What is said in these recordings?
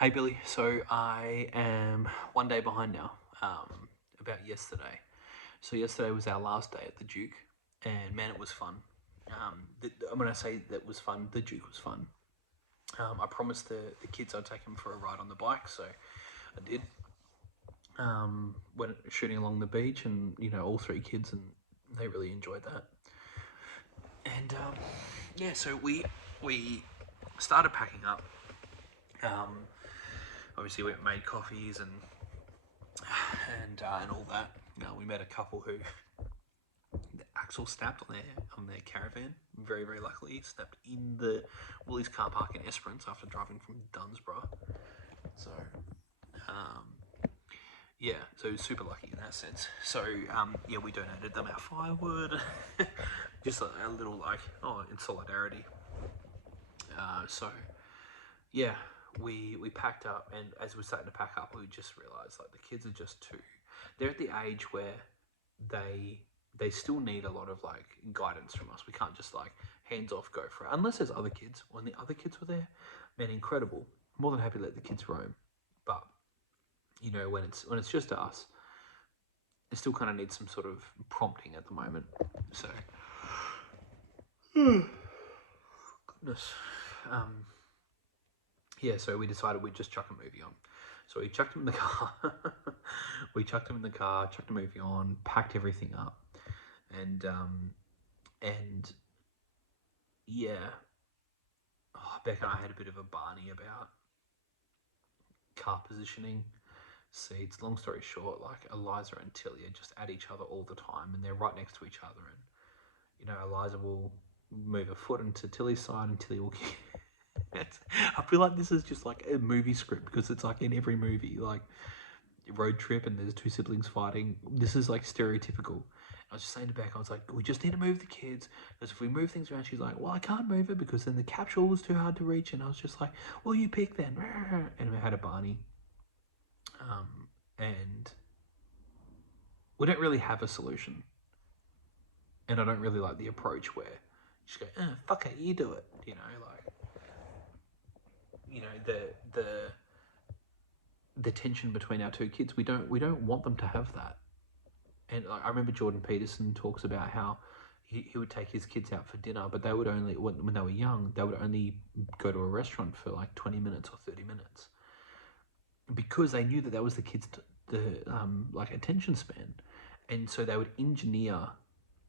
Hey Billy, so I am one day behind now, about yesterday. So yesterday was our last day at the Duke, and man, it was fun. When I say that was fun, the Duke was fun. I promised the kids I'd take them for a ride on the bike, so I did. Went shooting along the beach, and all three kids, and they really enjoyed that. And yeah, so we started packing up. Obviously, we made coffees and all that. We met a couple who the axle snapped on their caravan. Very luckily, snapped in the Woolies car park in Esperance after driving from Dunsborough. So yeah, so super lucky in that sense. So yeah, we donated them our firewood, just a little in solidarity. So yeah, we packed up, and as we're starting to pack up, we just realised like the kids are just too. They're at the age where they still need a lot of like guidance from us. We can't just like hands off go for it unless there's other kids. When the other kids were there, man, incredible. More than happy to let the kids roam, but when it's just us, it still kind of needs some sort of prompting at the moment. So goodness. Yeah, so we decided we'd just chuck a movie on. So we chucked him in the car. Chucked a movie on, packed everything up, and yeah, Beck and I had a bit of a barney about car positioning, seats. Long story short, like Eliza and Tilly are just at each other all the time, and they're right next to each other. And Eliza will move a foot into Tilly's side, and Tilly will. I feel like this is just like a movie script because it's like in every movie, like road trip, and there's two siblings fighting. This is like stereotypical. I was just saying to Beck, I was like, we just need to move the kids because if we move things around, she's like, well, I can't move it because then the capsule was too hard to reach. And I was just like, well, you pick then. And we had a Barney. And we don't really have a solution. And I don't really like the approach where you just go, fuck it, you do it. The tension between our two kids. We don't want them to have that. And I remember Jordan Peterson talks about how he would take his kids out for dinner, but they would only, when they were young, they would only go to a restaurant for like 20 minutes or 30 minutes because they knew that was the kids' like attention span, and so they would engineer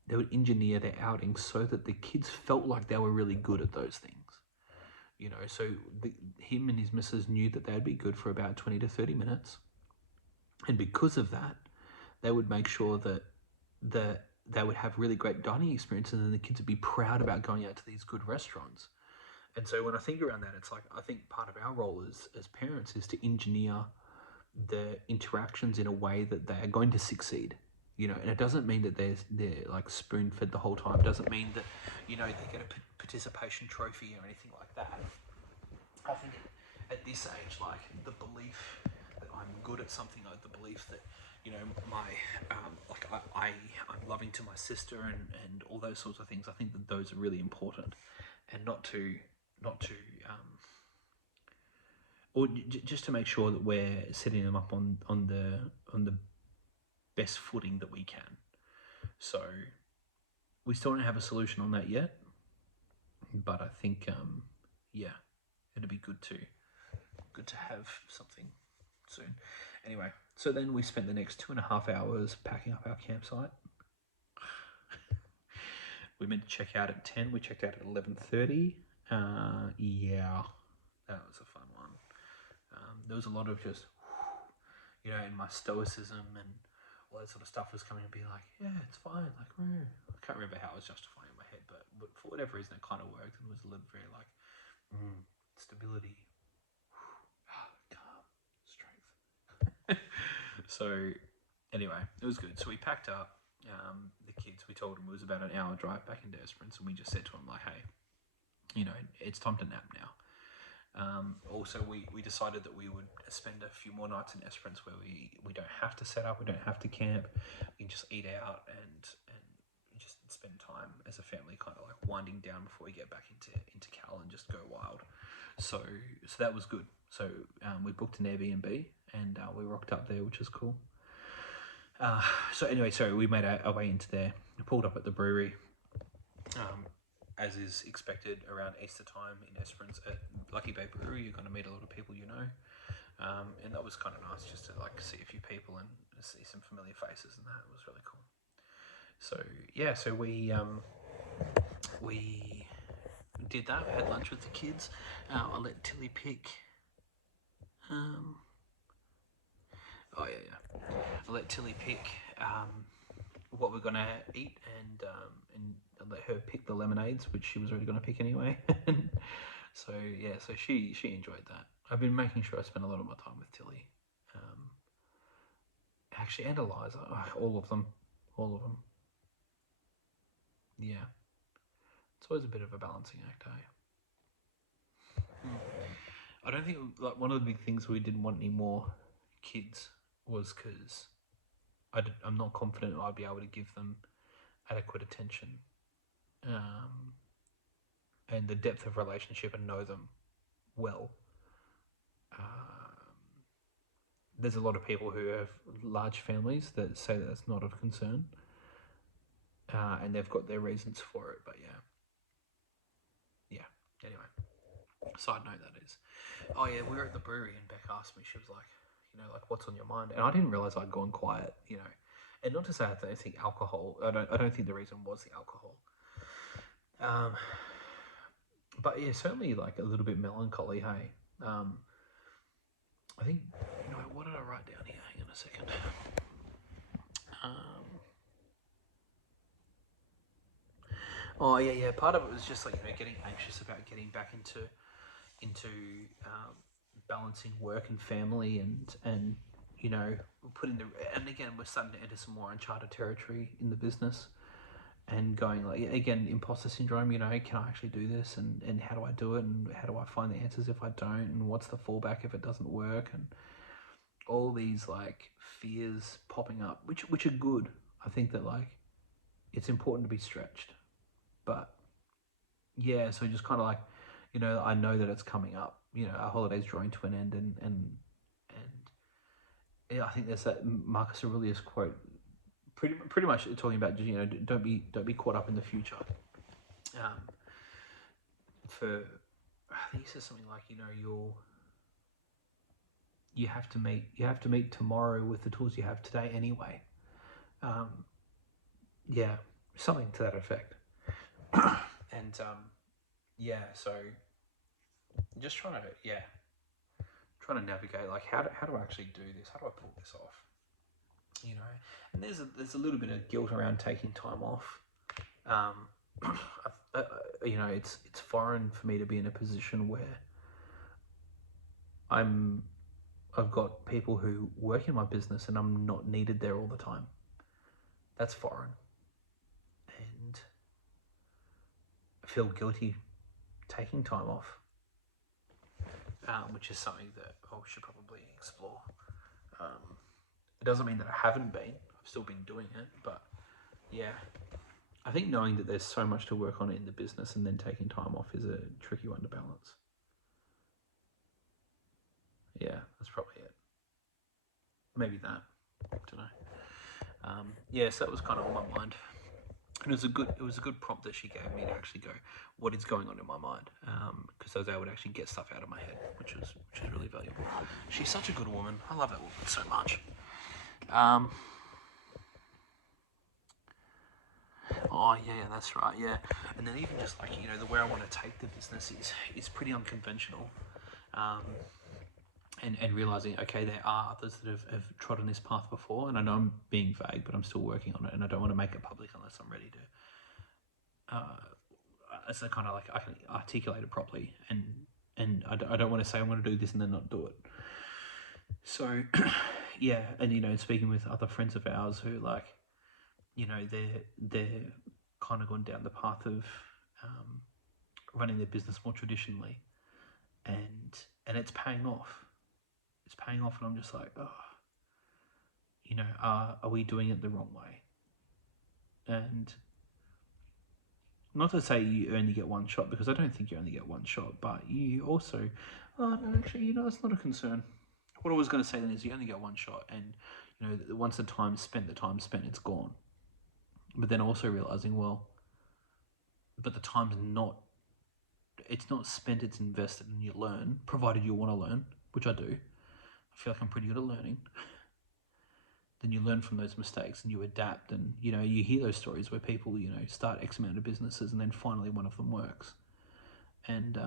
their outings so that the kids felt like they were really good at those things. So him and his missus knew that they'd be good for about 20 to 30 minutes, and because of that, they would make sure that they would have really great dining experiences, and the kids would be proud about going out to these good restaurants. And so when I think around that, it's like I think part of our role as parents is to engineer the interactions in a way that they are going to succeed. And it doesn't mean that they're like spoon fed the whole time. It doesn't mean that they get a participation trophy or anything like that. I think at this age, like the belief that I'm good at something, like the belief that my I'm loving to my sister and all those sorts of things. I think that those are really important, and not to or just to make sure that we're setting them up on the best footing that we can. So we still don't have a solution on that yet, but I think yeah, it'd be good to have something soon. Anyway, so then we spent the next 2.5 hours packing up our campsite. We meant to check out at 10. We checked out at 11:30. Yeah, that was a fun one. There was a lot of just, in my stoicism and all that sort of stuff was coming and being like, yeah, it's fine. Like, I can't remember how I was justifying in my head, but for whatever reason, it kind of worked and was a little very like, stability, calm, strength. So anyway, it was good. So we packed up. The kids, we told them it was about an hour drive back into Esperance, and we just said to them like, hey, it's time to nap now. Also, we decided that we would spend a few more nights in Esperance where we don't have to set up, we don't have to camp, we can just eat out and just spend time as a family, kind of like winding down before we get back into Cal and just go wild. So that was good. So we booked an Airbnb and we rocked up there, which was cool. So anyway, so we made our way into there, pulled up at the brewery, as is expected around Easter time in Esperance at Lucky Bay Brewery. You're going to meet a lot of people you know, and that was kind of nice just to like see a few people and see some familiar faces, and that was really cool. So yeah, so we did that. We had lunch with the kids. I let Tilly pick. Oh yeah. I let Tilly pick what we're gonna eat, and I let her pick the lemonades, which she was already gonna pick anyway. So yeah, so she enjoyed that. I've been making sure I spend a lot of my time with Tilly, actually, and Eliza. All of them. Yeah, it's always a bit of a balancing act, eh? I don't think like one of the big things we didn't want any more kids was because I'm not confident I'd be able to give them adequate attention, and the depth of relationship and know them well. There's a lot of people who have large families that say that that's not of concern, and they've got their reasons for it. But yeah. Anyway, side note that is. Oh yeah, we were at the brewery and Beck asked me. She was like, like what's on your mind? And I didn't realize I'd gone quiet. And not to say I don't think alcohol. I don't think the reason was the alcohol. But yeah, certainly like a little bit melancholy. Hey, I think what did I write down here? Hang on a second. Oh yeah. Part of it was just like getting anxious about getting back into balancing work and family, and putting and again we're starting to enter some more uncharted territory in the business, and going like again imposter syndrome. Can I actually do this, and how do I do it, and how do I find the answers if I don't, and what's the fallback if it doesn't work, and all these like fears popping up, which are good. I think that like it's important to be stretched, but yeah, so just kind of like I know that it's coming up. Our holiday's drawing to an end, and yeah, I think there's that Marcus Aurelius quote, pretty much talking about just don't be caught up in the future. For I think he says something like you have to meet tomorrow with the tools you have today anyway. Yeah, something to that effect. And yeah, so just trying to navigate like how do I actually do this? How do I pull this off? And there's a little bit of guilt around taking time off. It's foreign for me to be in a position where I've got people who work in my business and I'm not needed there all the time. That's foreign, and I feel guilty taking time off, which is something that I should probably explore. It doesn't mean that I haven't been. I've still been doing it, but yeah, I think knowing that there's so much to work on in the business and then taking time off is a tricky one to balance. Yeah, that's probably it. Maybe that. I don't know. Yeah, so that was kind of on my mind. And it was a good prompt that she gave me to actually go, what is going on in my mind? Because I was able to actually get stuff out of my head, which is really valuable. She's such a good woman. I love that woman so much. Oh yeah, that's right. Yeah, and then even just like the where I want to take the business is pretty unconventional. And realizing, okay, there are others that have trodden this path before, and I know I'm being vague, but I'm still working on it, and I don't want to make it public unless I'm ready to. So kind of like I can articulate it properly, and I don't want to say I'm going to do this and then not do it. So, yeah, and speaking with other friends of ours who like, they're kind of gone down the path of running their business more traditionally, and it's paying off. It's paying off, and I'm just like, oh, are we doing it the wrong way? And Not to say you only get one shot, because I don't think you only get one shot, but you also, oh, no, actually, that's not a concern. What I was going to say then is you only get one shot, and once the time's spent, it's gone. But then also realizing, well, but the time's not, it's not spent, it's invested, and you learn, provided you want to learn, which I do. I feel like I'm pretty good at learning. Then you learn from those mistakes and you adapt, and you hear those stories where people start X amount of businesses and then finally one of them works, and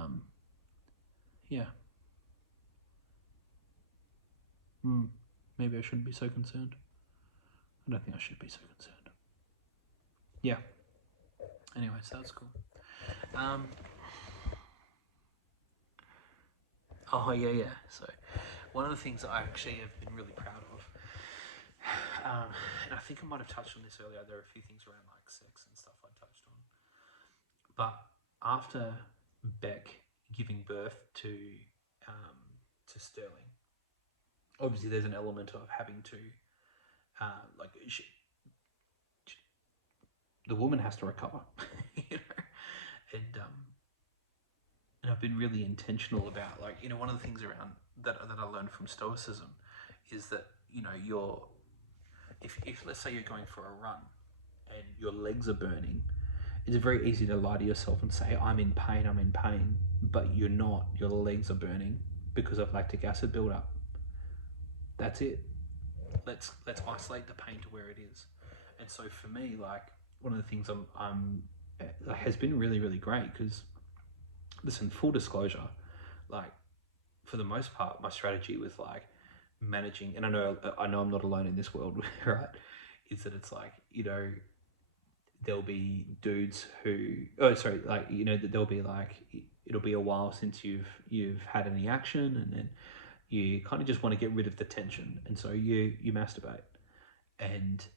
yeah, maybe I shouldn't be so concerned. I don't think I should be so concerned. Yeah. Anyway, so that's cool. Oh yeah. So one of the things that I actually have been really proud of, and I think I might have touched on this earlier. There are a few things around like sex and stuff I touched on, but after Beck giving birth to Sterling, obviously there's an element of having to the woman has to recover, and I've been really intentional about one of the things around that I learned from Stoicism is that you're if let's say you're going for a run and your legs are burning, it's very easy to lie to yourself and say I'm in pain, but you're not. Your legs are burning because of lactic acid buildup. That's it. Let's isolate the pain to where it is. And so for me, one of the things I'm has been really, really great, because listen, full disclosure, for the most part, my strategy with managing, and I know I'm not alone in this world, right? Is that it's there'll be dudes who, there'll be it'll be a while since you've had any action, and then you kind of just want to get rid of the tension, and so you masturbate, and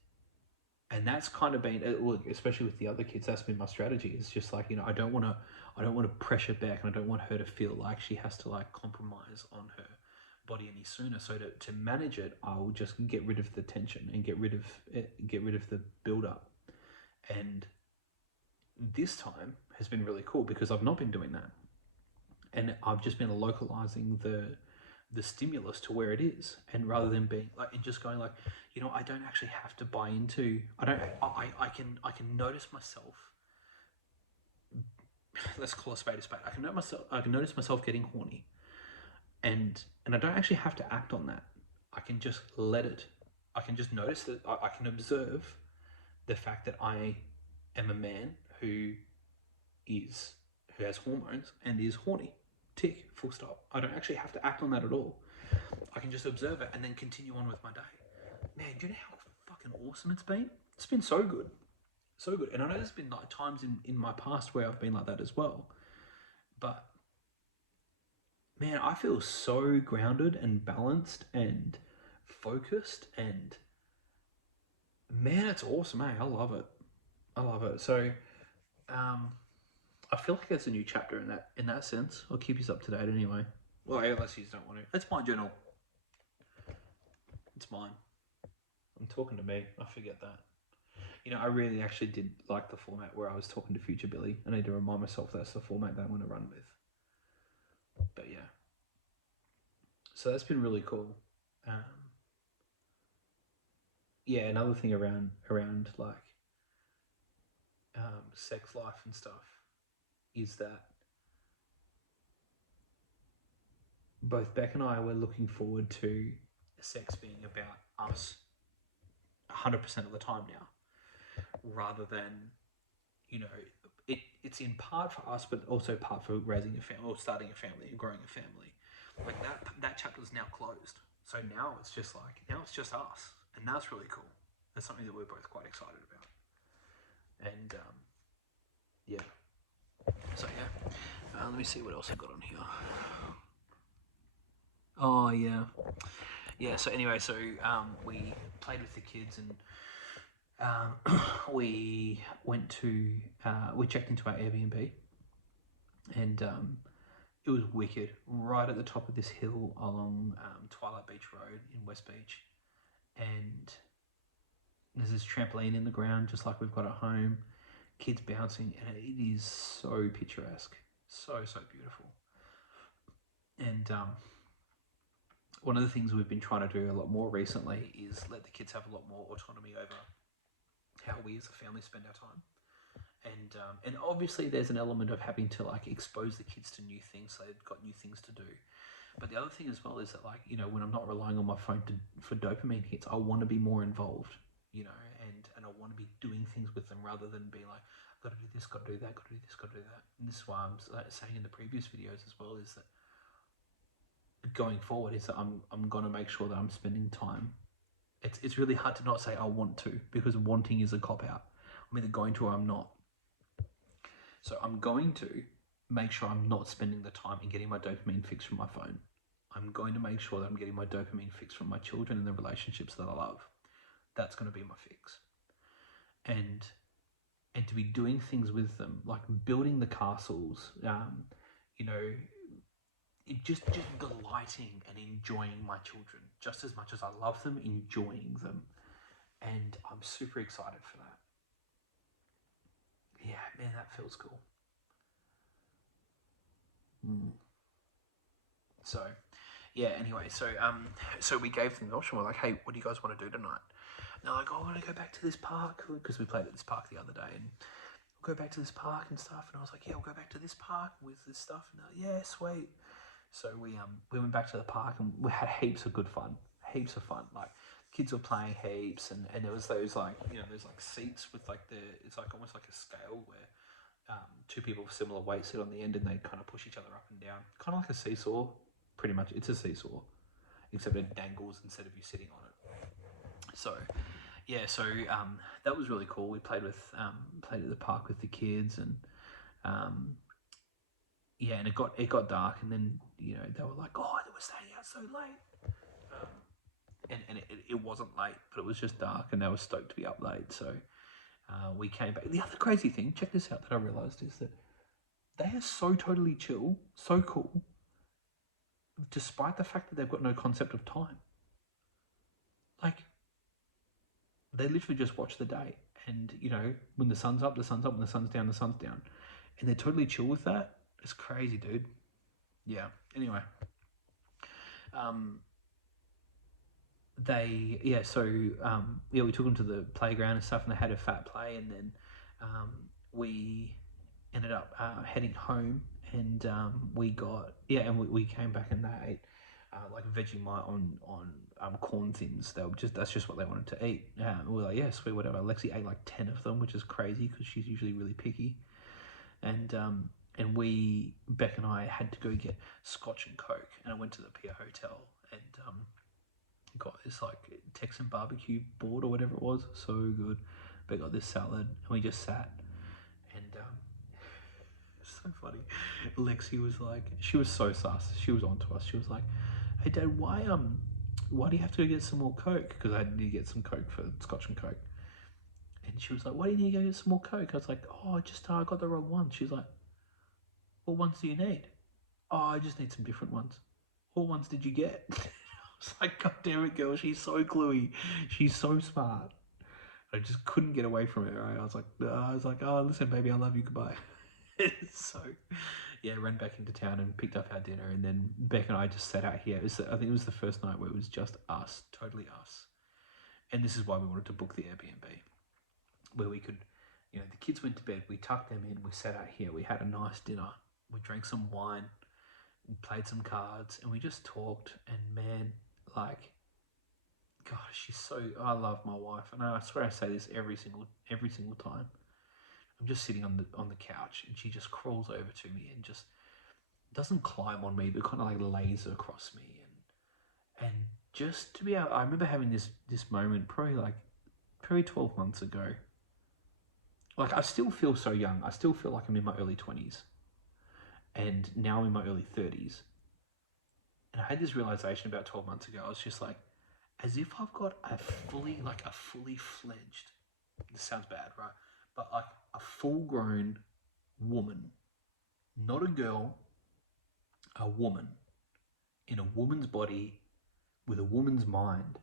that's kind of been, especially with the other kids, that's been my strategy. It's just I don't want to pressure Beck, and I don't want her to feel like she has to compromise on her body any sooner. So to manage it, I'll just get rid of the tension and get rid of the build up. And this time has been really cool because I've not been doing that, and I've just been localizing the stimulus to where it is, and rather than being and just going I don't actually have to buy into. I can notice myself. Let's call a spade a spade. I can notice myself getting horny, and I don't actually have to act on that. I can just let it. I can just notice that. I can observe the fact that I am a man who has hormones and is horny. Tick, full stop. I don't actually have to act on that at all. I can just observe it and then continue on with my day. Man, do you know how fucking awesome it's been? It's been so good. So good. And I know there's been times in my past where I've been like that as well. But man, I feel so grounded and balanced and focused, and man, it's awesome, eh? I love it. So I feel like there's a new chapter in that sense. I'll keep you up to date anyway. Well, unless you don't want to. It's my journal. It's mine. I'm talking to me. I forget that. I really actually did like the format where I was talking to Future Billy. I need to remind myself that's the format that I want to run with. But yeah. So that's been really cool. Yeah, another thing around sex life and stuff is that both Beck and I were looking forward to sex being about us 100% of the time now, rather than it's in part for us, but also part for raising a family or starting a family and growing a family. That chapter is now closed, so now it's just us, and that's really cool. That's something that we're both quite excited about, and yeah. So yeah, let me see what else I got on here. Oh yeah. So anyway, we played with the kids, and we went to we checked into our Airbnb, and it was wicked, right at the top of this hill along Twilight Beach Road in West Beach, and there's this trampoline in the ground just like we've got at home. kids bouncing, and it is so picturesque, so beautiful. And one of the things we've been trying to do a lot more recently is let the kids have a lot more autonomy over how we as a family spend our time. And obviously there's an element of having to like expose the kids to new things, so they've got new things to do. But the other thing as well is that, like, you know, when I'm not relying on my phone for dopamine hits, I want to be more involved, you know, and I want to be doing things with them rather than be like, I've got to do this, got to do that, got to do this, got to do that. And this is why I'm saying in the previous videos as well, is that going forward is that I'm going to make sure that I'm spending time. It's really hard to not say I want to, because wanting is a cop-out. I'm either going to or I'm not. So I'm going to make sure I'm not spending the time in getting my dopamine fix from my phone. I'm going to make sure that I'm getting my dopamine fix from my children and the relationships that I love. That's going to be my fix. And to be doing things with them, like building the castles, you know, just delighting and enjoying my children just as much as I love them, enjoying them. And I'm super excited for that. Yeah, man, that feels cool. So, yeah, anyway, so we gave them the option. We're like, hey, what do you guys want to do tonight? And they're like, oh, I want to go back to this park, because we played at this park the other day, and we'll go back to this park and stuff. And I was like, yeah, we'll go back to this park with this stuff. And they're like, yeah, sweet. So we went back to the park, and we had heaps of good fun. Heaps of fun. Like, kids were playing heaps, and there was those, like, you know, those like seats with like it's like almost like a scale where two people of similar weight sit on the end, and they kind of push each other up and down, kind of like a seesaw. Pretty much, it's a seesaw, except it dangles instead of you sitting on it. So, yeah, that was really cool. We played at the park with the kids, and yeah, and it got dark, and then, you know, they were like, oh, they were staying out so late, and it wasn't late, but it was just dark, and they were stoked to be up late. So we came back. The other crazy thing, check this out, that I realized is that they are so totally chill, so cool, despite the fact that they've got no concept of time. Like, they literally just watch the day, and, you know, when the sun's up, the sun's up, when the sun's down, the sun's down, and they're totally chill with that. It's crazy, dude. Yeah. Anyway, we took them to the playground and stuff, and they had a fat play, and then we ended up heading home, and we came back, and they ate like Vegemite on corn thins. That's just what they wanted to eat. We were like, yeah, sweet, whatever. Lexi ate like 10 of them, which is crazy because she's usually really picky. And Beck and I had to go get Scotch and Coke, and I went to the Pier Hotel and got this like Texan barbecue board or whatever it was. So good. Beck got this salad, and we just sat, and so funny. Lexi was like, she was so sus. She was onto us. She was like, hey, Dad, why do you have to go get some more Coke? Because I need to get some Coke for Scotch and Coke. And she was like, why do you need to go get some more Coke? I was like, oh, I got the wrong one. She's like, what ones do you need? Oh, I just need some different ones. What ones did you get? I was like, God damn it, girl, she's so cluey. She's so smart. I just couldn't get away from it, right? I was like, oh, listen, baby, I love you, goodbye. So, yeah, ran back into town and picked up our dinner, and then Beck and I just sat out here. I think it was the first night where it was just us, totally us. And this is why we wanted to book the Airbnb, where we could, you know, the kids went to bed, we tucked them in, we sat out here, we had a nice dinner, we drank some wine, we played some cards, and we just talked. And man, like, gosh, I love my wife, and I swear I say this every single time. I'm just sitting on the couch, and she just crawls over to me and just doesn't climb on me, but kind of like lays across me, and just to be able, I remember having this moment probably 12 months ago. Like, I still feel so young. I still feel like I'm in my early 20s, and now I'm in my early 30s. And I had this realization about 12 months ago. I was just like, as if I've got a fully fledged, this sounds bad, right? But like a full-grown woman, not a girl, a woman, in a woman's body, with a woman's mind,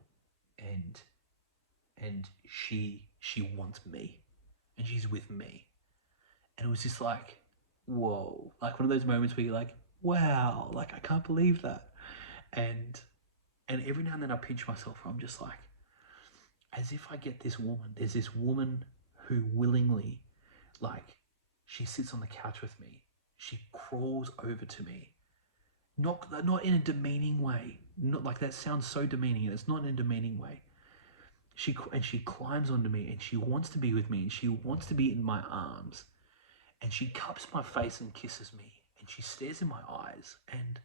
and she wants me, and she's with me, And it was just like, whoa, like one of those moments where you're like, wow, like I can't believe that. And every now and then I pinch myself where I'm just like, as if I get this woman, there's this woman who willingly, like, she sits on the couch with me, she crawls over to me, not in a demeaning way, not like that sounds so demeaning, and it's not in a demeaning way. She climbs onto me and she wants to be with me and she wants to be in my arms, and she cups my face and kisses me and she stares in my eyes, and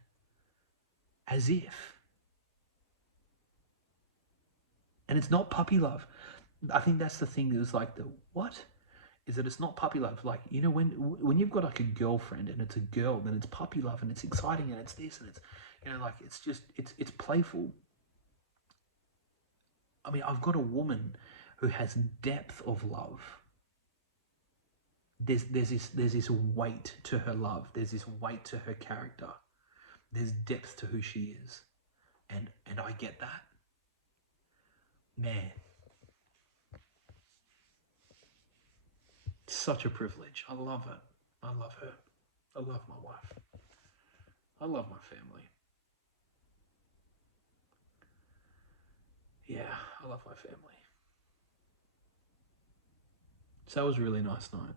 as if, and it's not puppy love. I think that's the thing that was like the what is that it's not puppy love. Like, you know, when you've got like a girlfriend and it's a girl, then it's puppy love and it's exciting and it's this and it's, you know, like it's just it's playful. I mean, I've got a woman who has depth of love. There's this weight to her love. There's this weight to her character. There's depth to who she is, and I get that. Man, such a privilege. I love it. I love her. I love my wife. I love my family. Yeah, I love my family. So that was a really nice night.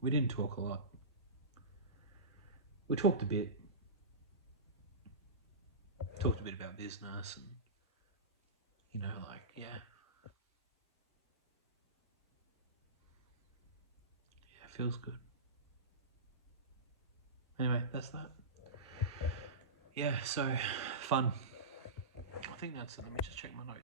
We didn't talk a lot. We talked a bit. Talked a bit about business and, you know, like, yeah. Yeah, it feels good. Anyway, that's that. Yeah, so fun. I think that's it. Let me just check my notes.